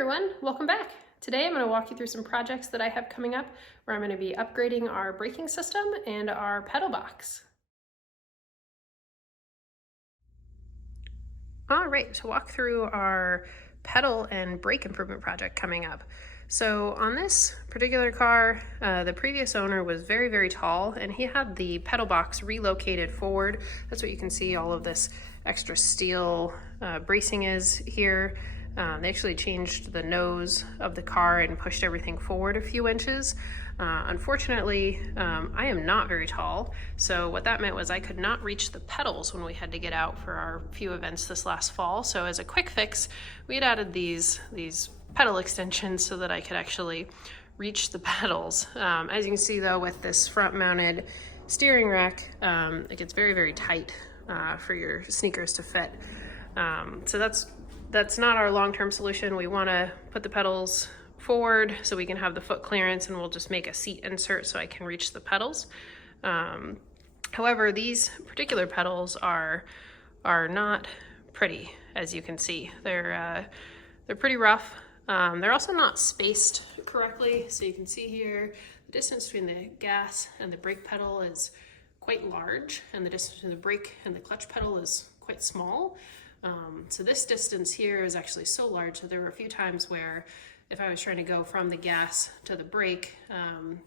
everyone, welcome back. Today I'm going to walk you through some projects that I have coming up where I'm going to be upgrading our braking system and our pedal box. All right, to walk through our pedal and brake improvement project coming up. So on this particular car, the previous owner was very tall and he had the pedal box relocated forward. That's what you can see all of this extra steel bracing is here. They actually changed the nose of the car and pushed everything forward a few inches. Unfortunately, I am not very tall, so what that meant was I could not reach the pedals when we had to get out for our few events this last fall. So as a quick fix, we had added these pedal extensions so that I could actually reach the pedals. As you can see though, with this front-mounted steering rack, it gets very tight for your sneakers to fit. So that's not our long-term solution. We want to put the pedals forward so we can have the foot clearance, and we'll just make a seat insert so I can reach the pedals. However, these particular pedals are not pretty, as you can see. They're pretty rough. They're also not spaced correctly. So you can see here, the distance between the gas and the brake pedal is quite large, and the distance between the brake and the clutch pedal is quite small. So this distance here is actually so large that there were a few times where if I was trying to go from the gas to the brake,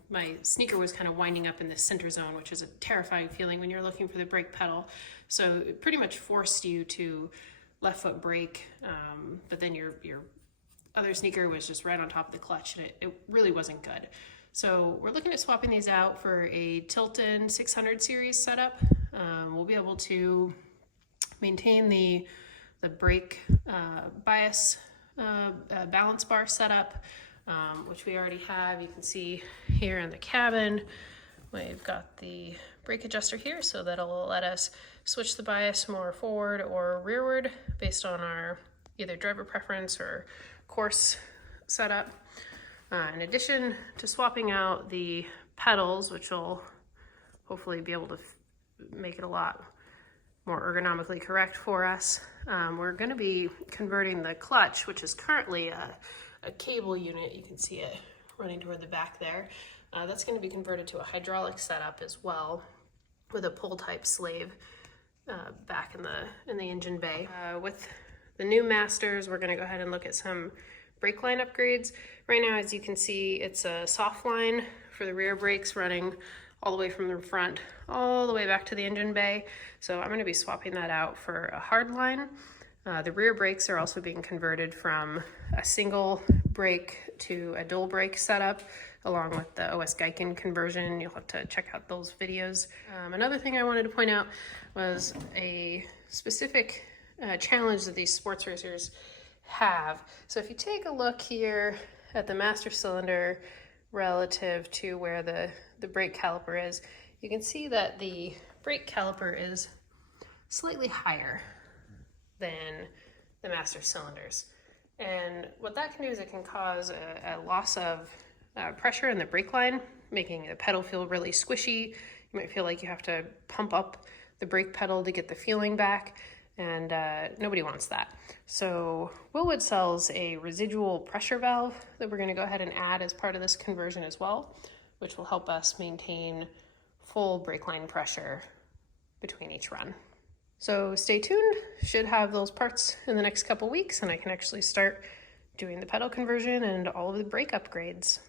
my sneaker was kind of winding up in the center zone, which is a terrifying feeling when you're looking for the brake pedal. So it pretty much forced you to left foot brake, but then your other sneaker was just right on top of the clutch, and it really wasn't good. So we're looking at swapping these out for a Tilton 600 series setup. We'll be able to maintain the brake bias balance bar setup, which we already have. You can see here in the cabin, we've got the brake adjuster here, so that'll let us switch the bias more forward or rearward based on our either driver preference or course setup. In addition to swapping out the pedals, which will hopefully be able to make it a lot more ergonomically correct for us, we're going to be converting the clutch, which is currently a cable unit. You can see it running toward the back there. That's going to be converted to a hydraulic setup as well, with a pull type slave back in the engine bay. With the new Masters, we're going to go ahead and look at some brake line upgrades. Right now, as you can see, it's a soft line for the rear brakes running all the way from the front all the way back to the engine bay. So I'm going to be swapping that out for a hard line. The rear brakes are also being converted from a single brake to a dual brake setup, along with the OS Geiken conversion. You'll have to check out those videos. Another thing I wanted to point out was a specific challenge that these sports racers have. So if you take a look here at the master cylinder relative to where the brake caliper is, you can see that the brake caliper is slightly higher than the master cylinders. And what that can do is it can cause a loss of pressure in the brake line, making the pedal feel really squishy. You might feel like you have to pump up the brake pedal to get the feeling back, and nobody wants that. So Willwood sells a residual pressure valve that we're going to go ahead and add as part of this conversion as well, which will help us maintain full brake line pressure between each run. So stay tuned. Should have those parts in the next couple weeks, and I can actually start doing the pedal conversion and all of the brake upgrades.